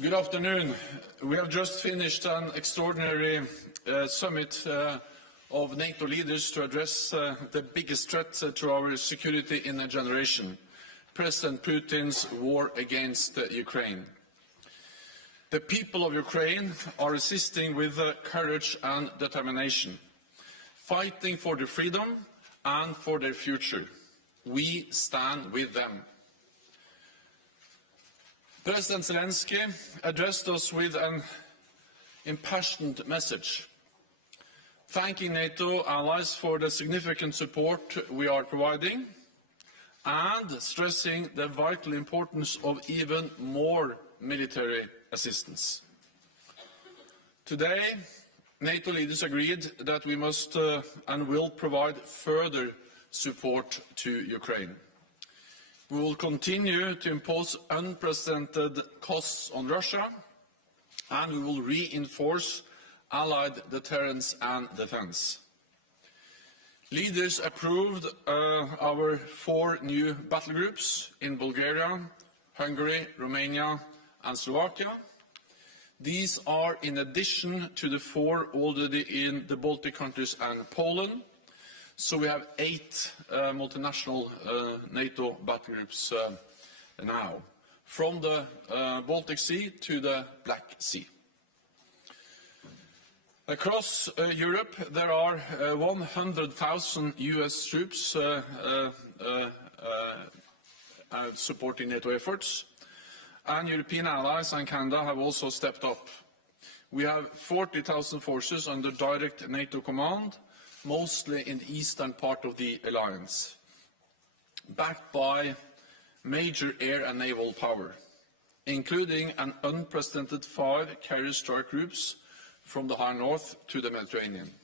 Good afternoon. We have just finished an extraordinary summit of NATO leaders to address the biggest threat to our security in a generation, President Putin's war against Ukraine. The people of Ukraine are resisting with courage and determination, fighting for their freedom and for their future. We stand with them. President Zelensky addressed us with an impassioned message, thanking NATO allies for the significant support we are providing and stressing the vital importance of even more military assistance. Today, NATO leaders agreed that we must and will provide further support to Ukraine. We will continue to impose unprecedented costs on Russia, and we will reinforce allied deterrence and defense. Leaders approved our 4 new battle groups in Bulgaria, Hungary, Romania and Slovakia. These are in addition to the 4 already in the Baltic countries and Poland. So we have 8 multinational NATO battle groups now, from the Baltic Sea to the Black Sea. Across Europe, there are 100,000 US troops supporting NATO efforts, and European allies and Canada have also stepped up. We have 40,000 forces under direct NATO command, mostly in the eastern part of the alliance, backed by major air and naval power, including an unprecedented 5 carrier strike groups from the high north to the Mediterranean.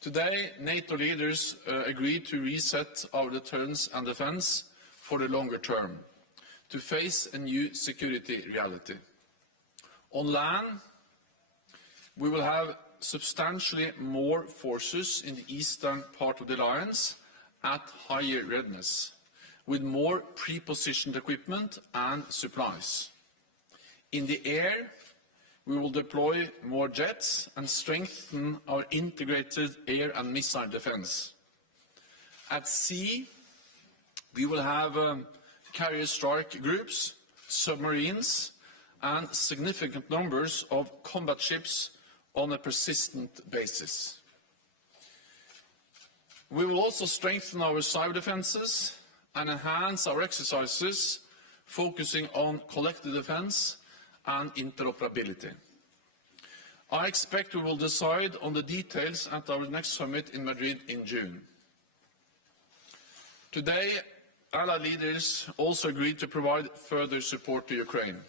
Today, NATO leaders agreed to reset our deterrence and defense for the longer term, to face a new security reality. On land, we will have substantially more forces in the eastern part of the alliance at higher readiness, with more pre-positioned equipment and supplies. In the air, we will deploy more jets and strengthen our integrated air and missile defense. At sea, we will have carrier strike groups, submarines, and significant numbers of combat ships on a persistent basis. We will also strengthen our cyber defenses and enhance our exercises, focusing on collective defense and interoperability. I expect we will decide on the details at our next summit in Madrid in June. Today, allied leaders also agreed to provide further support to Ukraine,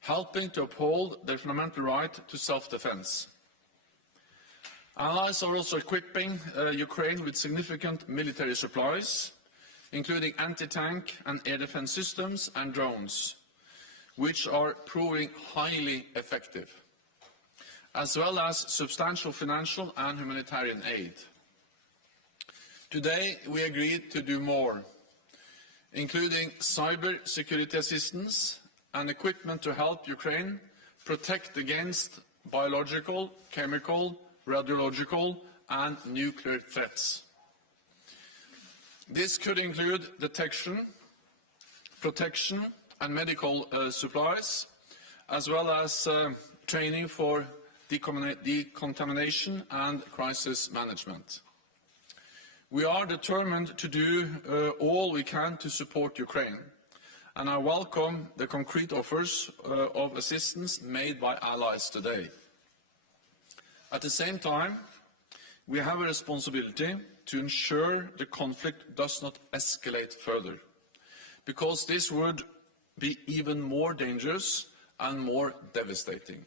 helping to uphold their fundamental right to self-defense. Allies are also equipping Ukraine with significant military supplies, including anti-tank and air defense systems and drones, which are proving highly effective, as well as substantial financial and humanitarian aid. Today, we agreed to do more, including cyber security assistance and equipment to help Ukraine protect against biological, chemical, radiological and nuclear threats. This could include detection, protection and medical supplies, as well as training for decontamination and crisis management. We are determined to do all we can to support Ukraine, and I welcome the concrete offers of assistance made by allies today. At the same time, we have a responsibility to ensure the conflict does not escalate further, because this would be even more dangerous and more devastating.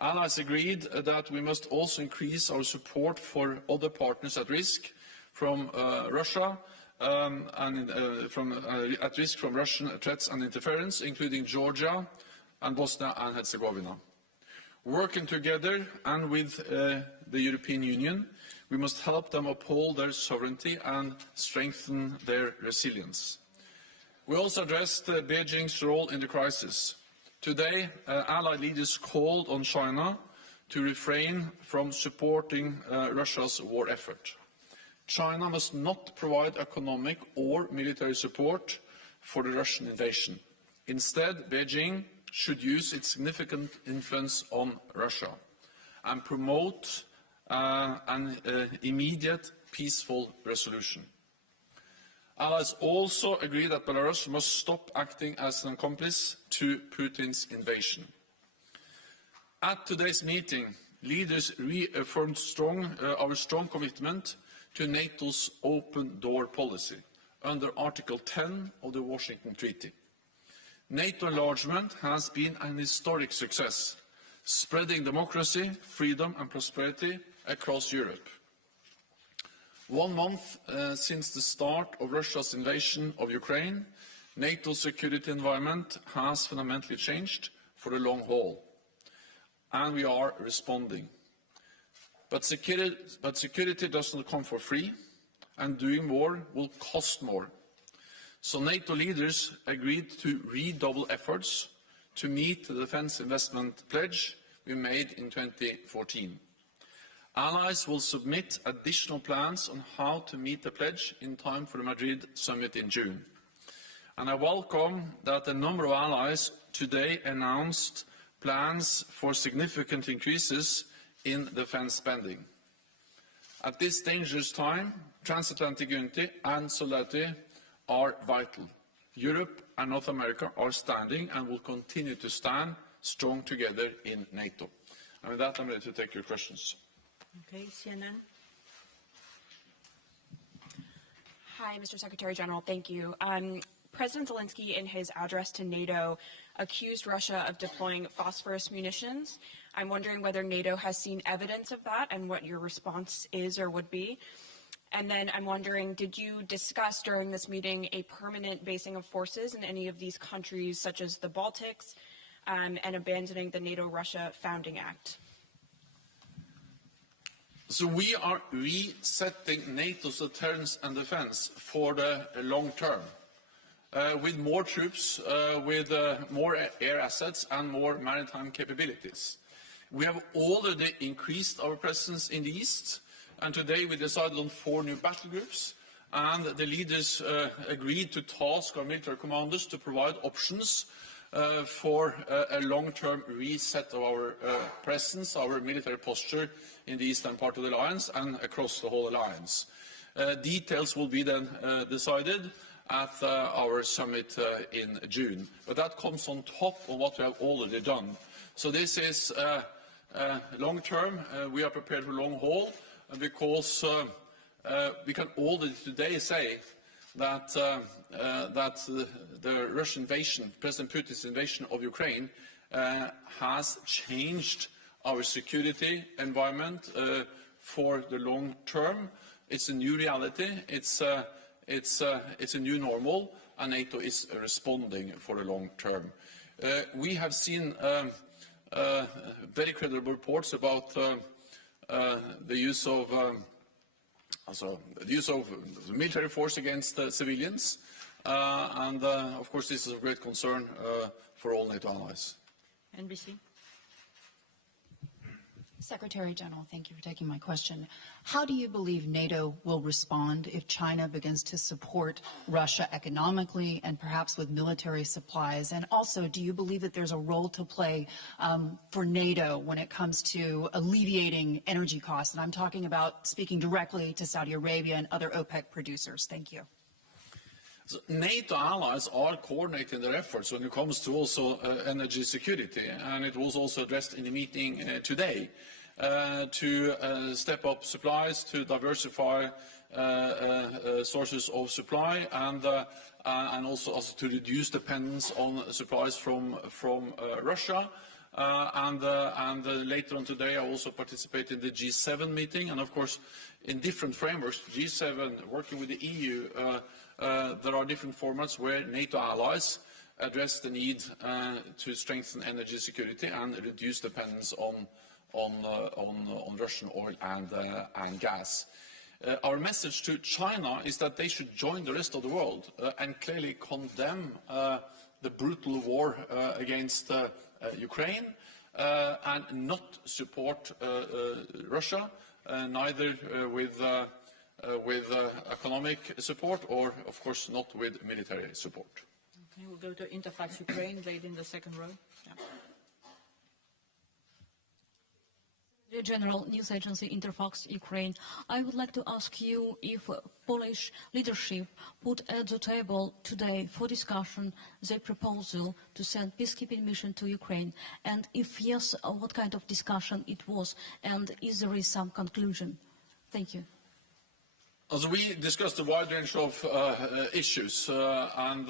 Allies agreed that we must also increase our support for other partners at risk from Russia, at risk from Russian threats and interference, including Georgia and Bosnia and Herzegovina. Working together and with the European Union, we must help them uphold their sovereignty and strengthen their resilience. We also addressed Beijing's role in the crisis, Today, Allied leaders called on China to refrain from supporting Russia's war effort. China must not provide economic or military support for the Russian invasion. Instead, Beijing should use its significant influence on Russia and promote an immediate peaceful resolution. Allies also agree that Belarus must stop acting as an accomplice to Putin's invasion. At today's meeting, leaders reaffirmed our strong commitment to NATO's open door policy under Article 10 of the Washington Treaty. NATO enlargement has been an historic success, spreading democracy, freedom and prosperity across Europe. 1 month since the start of Russia's invasion of Ukraine, NATO's security environment has fundamentally changed for the long haul, and we are responding. But security does not come for free, and doing more will cost more. So NATO leaders agreed to redouble efforts to meet the defence investment pledge we made in 2014. Allies will submit additional plans on how to meet the pledge in time for the Madrid summit in June. And I welcome that a number of allies today announced plans for significant increases in defence spending. At this dangerous time, transatlantic unity and solidarity are vital. Europe and North America are standing and will continue to stand strong together in NATO. And with that, I'm ready to take your questions. Okay, CNN. Hi, Mr. Secretary General. Thank you. President Zelensky, in his address to NATO, accused Russia of deploying phosphorus munitions. I'm wondering whether NATO has seen evidence of that and what your response is or would be. And then I'm wondering, did you discuss during this meeting a permanent basing of forces in any of these countries, such as the Baltics, and abandoning the NATO-Russia Founding Act? So we are resetting NATO's deterrence and defence for the long term, with more troops, with more air assets and more maritime capabilities. We have already increased our presence in the east, and today we decided on 4 new battle groups, and the leaders agreed to task our military commanders to provide options for a long-term reset of our presence, our military posture in the eastern part of the alliance and across the whole alliance. Details will be then decided at our summit in June. But that comes on top of what we have already done. So this is long-term. We are prepared for long haul because we can already today say that the Russian invasion, President Putin's invasion of Ukraine, has changed our security environment for the long term. It's a new reality. It's a new normal, and NATO is responding for the long term. We have seen very credible reports about the use of military force against civilians, and of course this is of great concern for all NATO allies. NBC. Secretary General, thank you for taking my question. How do you believe NATO will respond if China begins to support Russia economically and perhaps with military supplies? And also, do you believe that there's a role to play for NATO when it comes to alleviating energy costs? And I'm talking about speaking directly to Saudi Arabia and other OPEC producers. Thank you. So NATO allies are coordinating their efforts when it comes to also energy security, and it was also addressed in the meeting today to step up supplies, to diversify sources of supply, and also to reduce dependence on supplies from Russia. And later on today, I also participate in the G7 meeting, and of course, in different frameworks, G7 working with the EU. There are different formats where NATO allies address the need to strengthen energy security and reduce dependence on Russian oil and gas. Our message to China is that they should join the rest of the world and clearly condemn the brutal war against Ukraine and not support Russia, neither with economic support or, of course, not with military support. Okay, we'll go to Interfax Ukraine, lady in the second row. Yeah. General News Agency Interfax Ukraine. I would like to ask you if Polish leadership put at the table today for discussion the proposal to send peacekeeping mission to Ukraine, and if yes, what kind of discussion it was, and is there some conclusion? Thank you. As we discussed a wide range of issues, and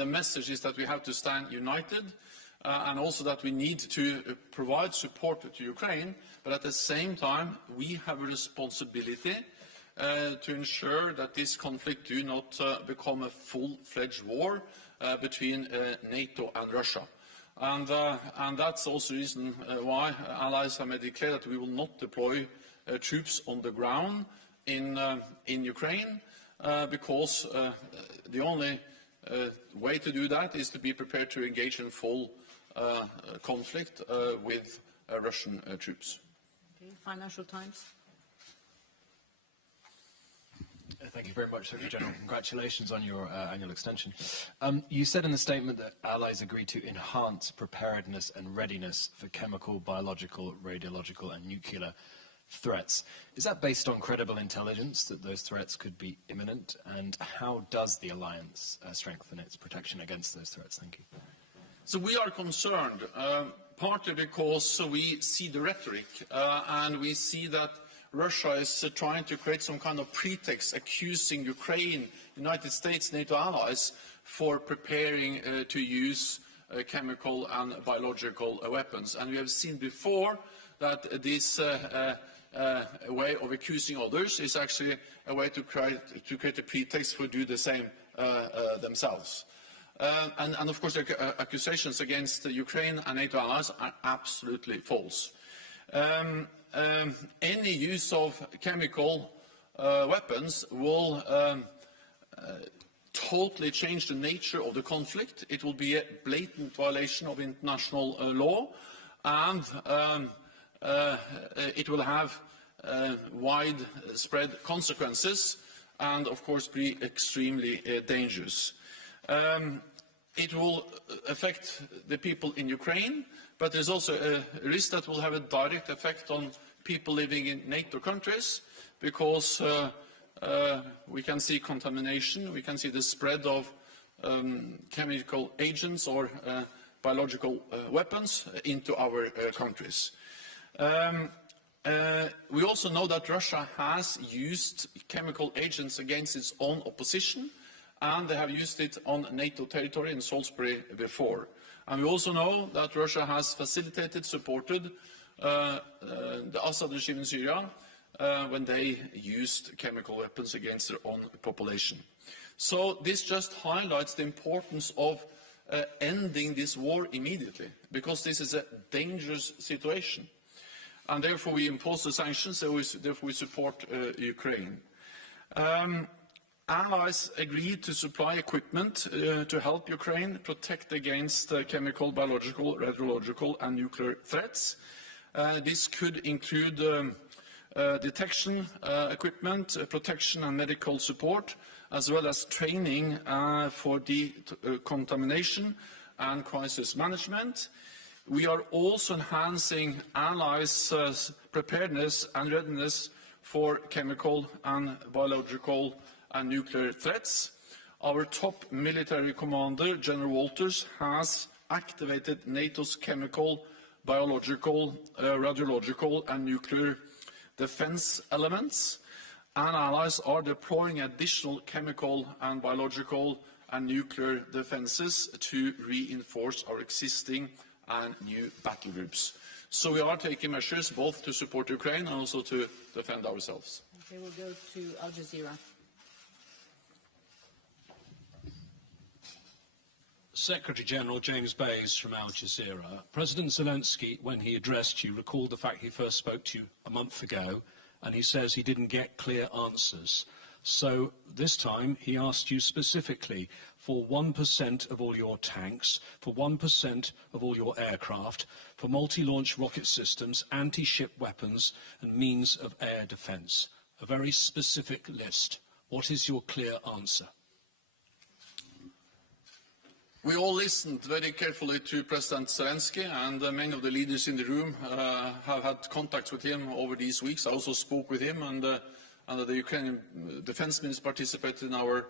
the message is that we have to stand united, and also that we need to provide support to Ukraine, but at the same time we have a responsibility to ensure that this conflict do not become a full-fledged war between NATO and Russia. And that's also the reason why allies have made it clear that we will not deploy troops on the ground in Ukraine, because the only way to do that is to be prepared to engage in full conflict with Russian troops. Okay, Financial Times. Thank you very much, Secretary General. Congratulations on your annual extension. You said in the statement that allies agreed to enhance preparedness and readiness for chemical, biological, radiological and nuclear threats. Is that based on credible intelligence that those threats could be imminent? And how does the alliance strengthen its protection against those threats? Thank you. So we are concerned, partly because we see the rhetoric and we see that Russia is trying to create some kind of pretext accusing Ukraine, United States, NATO allies for preparing to use chemical and biological weapons. And we have seen before that this way of accusing others is actually a way to create a pretext for do the same themselves. And of course, accusations against Ukraine and NATO allies are absolutely false. Any use of chemical weapons will totally change the nature of the conflict. It will be a blatant violation of international law, and it will have widespread consequences and, of course, be extremely dangerous. It will affect the people in Ukraine, but there's also a risk that will have a direct effect on people living in NATO countries, because we can see contamination, we can see the spread of chemical agents or biological weapons into our countries. We also know that Russia has used chemical agents against its own opposition, and they have used it on NATO territory in Salisbury before. And we also know that Russia has facilitated, supported the Assad regime in Syria when they used chemical weapons against their own population. So this just highlights the importance of ending this war immediately, because this is a dangerous situation. And therefore we impose the sanctions, therefore we support Ukraine. Allies agreed to supply equipment to help Ukraine protect against chemical, biological, radiological and nuclear threats. This could include detection equipment, protection and medical support, as well as training for decontamination and crisis management. We are also enhancing allies' preparedness and readiness for chemical and biological and nuclear threats. Our top military commander, General Walters, has activated NATO's chemical, biological, radiological and nuclear defense elements, and allies are deploying additional chemical and biological and nuclear defenses to reinforce our existing and new battle groups. So we are taking measures both to support Ukraine and also to defend ourselves. Okay, we'll go to Al Jazeera. Secretary General James Bays from Al Jazeera. President Zelensky, when he addressed you, recalled the fact he first spoke to you a month ago, and he says he didn't get clear answers. So this time he asked you specifically for 1% of all your tanks, for 1% of all your aircraft, for multi-launch rocket systems, anti-ship weapons and means of air defence. A very specific list. What is your clear answer? We all listened very carefully to President Zelensky, and many of the leaders in the room have had contacts with him over these weeks. I also spoke with him, and the Ukrainian defense minister participated in our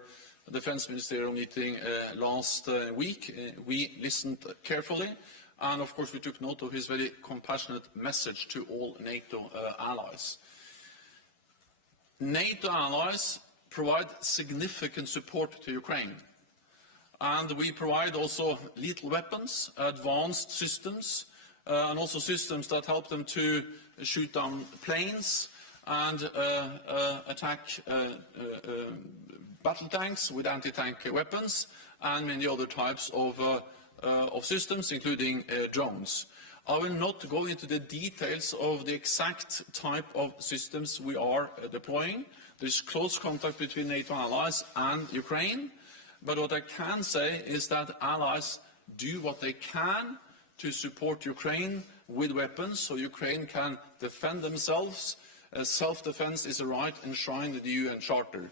defense ministerial meeting last week. We listened carefully, and of course we took note of his very compassionate message to all NATO allies. NATO allies provide significant support to Ukraine. And we provide also lethal weapons, advanced systems, and also systems that help them to shoot down planes and attack battle tanks with anti-tank weapons, and many other types of systems, including drones. I will not go into the details of the exact type of systems we are deploying. There is close contact between NATO allies and Ukraine. But what I can say is that allies do what they can to support Ukraine with weapons, so Ukraine can defend themselves. Self-defense is a right enshrined in the UN Charter.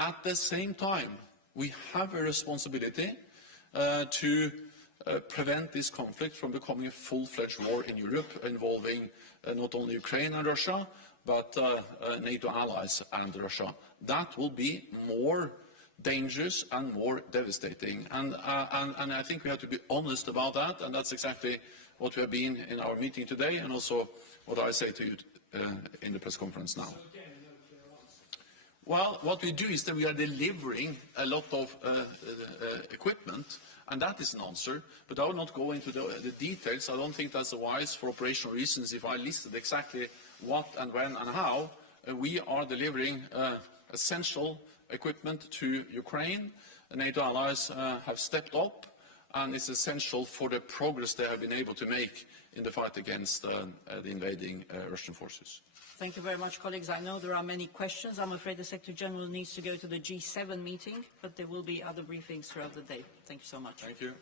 At the same time, we have a responsibility to prevent this conflict from becoming a full-fledged war in Europe involving not only Ukraine and Russia, but NATO allies and Russia. That will be more dangerous and more devastating. And I think we have to be honest about that, and that's exactly what we have been in our meeting today, and also what I say to you in the press conference now. Well, what we do is that we are delivering a lot of equipment, and that is an answer, but I will not go into the details. I don't think that's wise for operational reasons if I listed exactly what and when and how. We are delivering essential equipment to Ukraine. The NATO allies have stepped up, and it's essential for the progress they have been able to make in the fight against the invading Russian forces. Thank you very much, colleagues. I know there are many questions. I'm afraid the Secretary General needs to go to the G7 meeting, but there will be other briefings throughout the day. Thank you so much. Thank you.